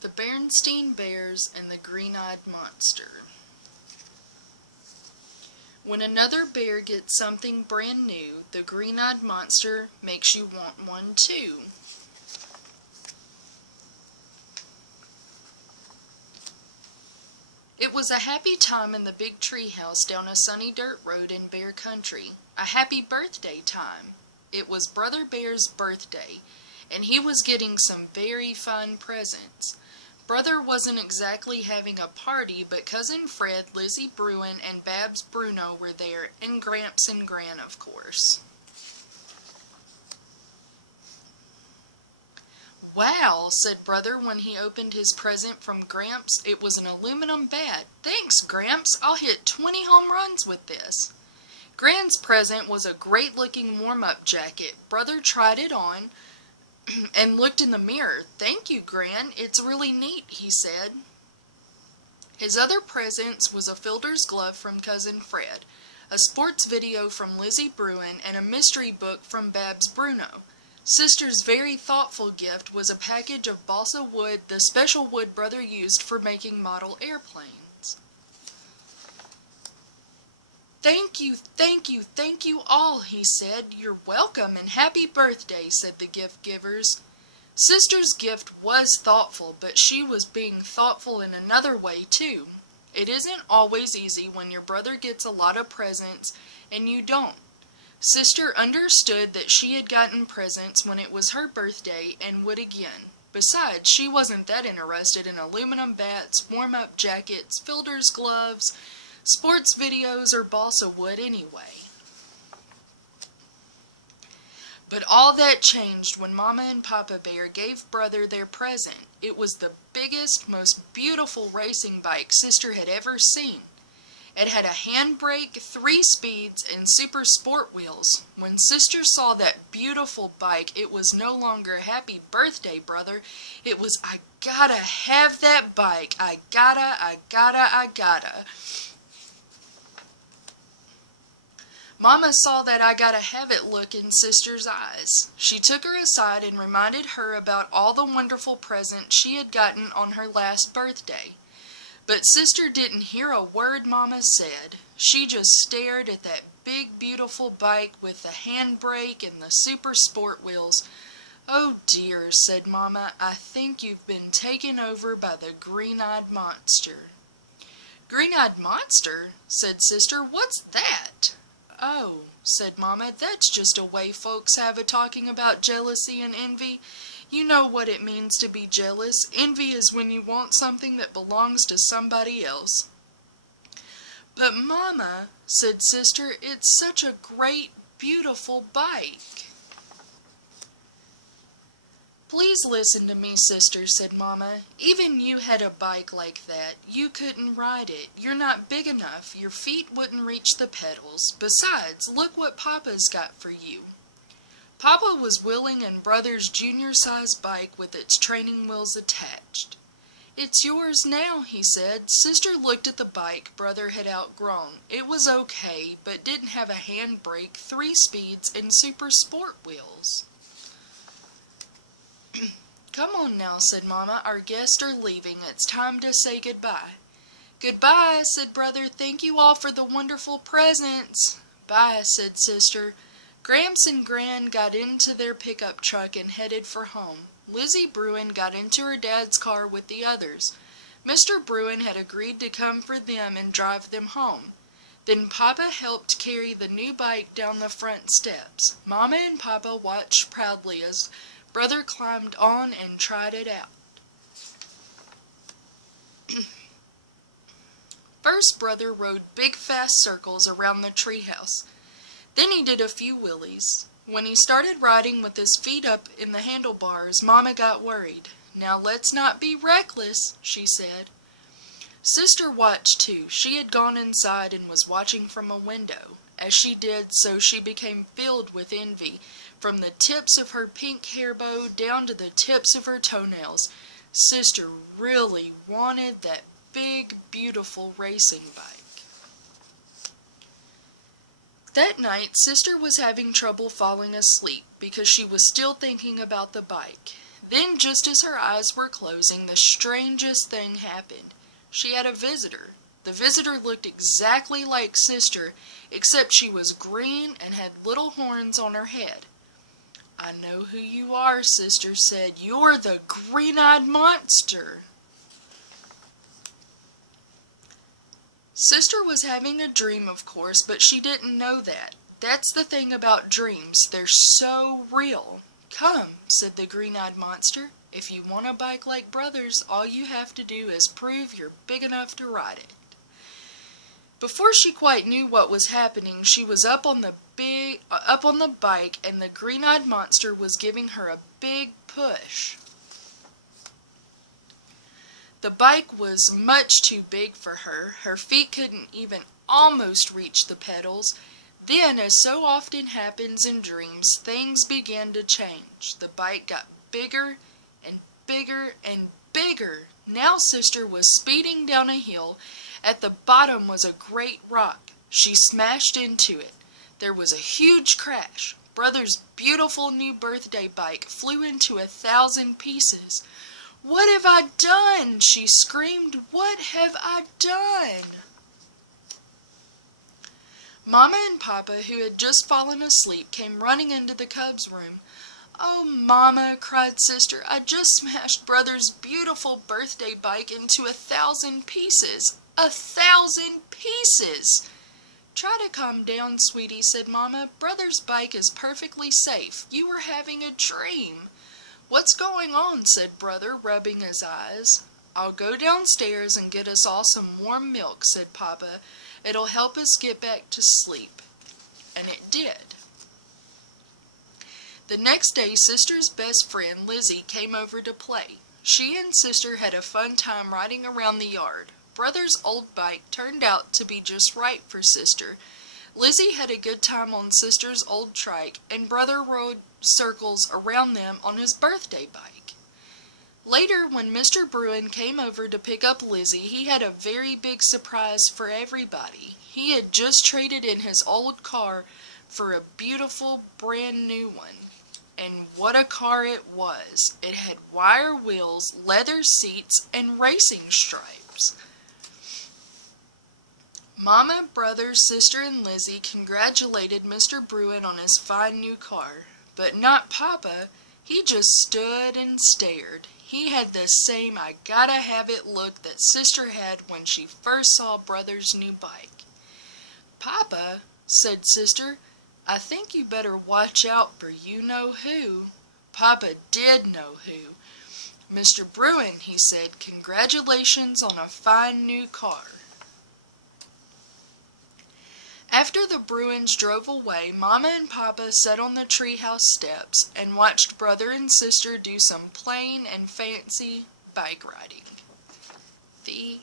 The Berenstain Bears and the Green-Eyed Monster. When another bear gets something brand new, the green-eyed monster makes you want one too. It was a happy time in the big tree house down a sunny dirt road in Bear Country. A happy birthday time. It was Brother Bear's birthday, and he was getting some very fine presents. Brother wasn't exactly having a party, but Cousin Fred, Lizzie Bruin, and Babs Bruno were there, and Gramps and Gran, of course. "Wow," said Brother when he opened his present from Gramps. It was an aluminum bat. "Thanks, Gramps. I'll hit 20 home runs with this." Gran's present was a great-looking warm-up jacket. Brother tried it on and looked in the mirror. "Thank you, Gran. It's really neat," he said. His other presents was a fielder's glove from Cousin Fred, a sports video from Lizzie Bruin, and a mystery book from Babs Bruno. Sister's very thoughtful gift was a package of balsa wood, the special wood Brother used for making model airplanes. "Thank you, thank you, thank you all," he said. "You're welcome and happy birthday," said the gift givers. Sister's gift was thoughtful, but she was being thoughtful in another way too. It isn't always easy when your brother gets a lot of presents and you don't. Sister understood that she had gotten presents when it was her birthday and would again. Besides, she wasn't that interested in aluminum bats, warm-up jackets, fielder's gloves, sports videos, or balsa wood anyway. But all that changed when Mama and Papa Bear gave Brother their present. It was the biggest, most beautiful racing bike Sister had ever seen. It had a handbrake, 3 speeds, and super sport wheels. When Sister saw that beautiful bike, it was no longer "Happy birthday, Brother." It was, "I gotta have that bike. I gotta. Mama saw that "I gotta have it" look in Sister's eyes. She took her aside and reminded her about all the wonderful presents she had gotten on her last birthday. But Sister didn't hear a word Mama said. She just stared at that big, beautiful bike with the handbrake and the super sport wheels. "Oh dear," said Mama, "I think you've been taken over by the green-eyed monster." "Green-eyed monster?" said Sister. "What's that?" "Oh," said Mama, "that's just a way folks have of talking about jealousy and envy. You know what it means to be jealous. Envy is when you want something that belongs to somebody else." "But Mama," said Sister, "it's such a great, beautiful bike." "Please listen to me, Sister," said Mama. "Even you had a bike like that. You couldn't ride it. You're not big enough. Your feet wouldn't reach the pedals. Besides, look what Papa's got for you." Papa was wheeling in Brother's junior-sized bike with its training wheels attached. "It's yours now," he said. Sister looked at the bike Brother had outgrown. It was okay, but didn't have a handbrake, 3 speeds, and super sport wheels. "Come on now," said Mama. "Our guests are leaving. It's time to say goodbye." "Goodbye," said Brother. "Thank you all for the wonderful presents." "Bye," said Sister. Gramps and Gran got into their pickup truck and headed for home. Lizzie Bruin got into her dad's car with the others. Mr. Bruin had agreed to come for them and drive them home. Then Papa helped carry the new bike down the front steps. Mama and Papa watched proudly as Brother climbed on and tried it out. First, Brother rode big fast circles around the treehouse. Then he did a few wheelies. When he started riding with his feet up in the handlebars, Mama got worried. "Now let's not be reckless," she said. Sister watched too. She had gone inside and was watching from a window. As she did so, she became filled with envy, from the tips of her pink hair bow down to the tips of her toenails. Sister really wanted that big, beautiful racing bike. That night, Sister was having trouble falling asleep because she was still thinking about the bike. Then, just as her eyes were closing, the strangest thing happened. She had a visitor. The visitor looked exactly like Sister, except she was green and had little horns on her head. "I know who you are," Sister said. "You're the green-eyed monster." Sister was having a dream, of course, but she didn't know that. That's the thing about dreams. They're so real. "Come," said the green-eyed monster. "If you want a bike like Brothers, all you have to do is prove you're big enough to ride it." Before she quite knew what was happening, she was up on the bike, and the green-eyed monster was giving her a big push. The bike was much too big for her. Her feet couldn't even almost reach the pedals. Then, as so often happens in dreams, things began to change. The bike got bigger and bigger and bigger. Now Sister was speeding down a hill. At the bottom was a great rock. She smashed into it. There was a huge crash. Brother's beautiful new birthday bike flew into 1,000 pieces. "What have I done?" she screamed. "What have I done?" Mama and Papa, who had just fallen asleep, came running into the cub's room. "Oh, Mama," cried Sister, "I just smashed Brother's beautiful birthday bike into 1,000 pieces. 1,000 pieces!" "Try to calm down, sweetie," said Mama. "Brother's bike is perfectly safe. You were having a dream." "What's going on?" said Brother, rubbing his eyes. "I'll go downstairs and get us all some warm milk," said Papa. "It'll help us get back to sleep." And it did. The next day, Sister's best friend, Lizzie, came over to play. She and Sister had a fun time riding around the yard. Brother's old bike turned out to be just right for Sister. Lizzie had a good time on Sister's old trike, and Brother rode circles around them on his birthday bike. Later, when Mr. Bruin came over to pick up Lizzie, he had a very big surprise for everybody. He had just traded in his old car for a beautiful brand new one. And what a car it was! It had wire wheels, leather seats, and racing stripes. Mama, Brother, Sister, and Lizzie congratulated Mr. Bruin on his fine new car. But not Papa. He just stood and stared. He had the same "I gotta have it" look that Sister had when she first saw Brother's new bike. "Papa," said Sister, "I think you better watch out for you-know-who." Papa did know who. "Mr. Bruin," he said, "congratulations on a fine new car." After the Bruins drove away, Mama and Papa sat on the treehouse steps and watched Brother and Sister do some plain and fancy bike riding. The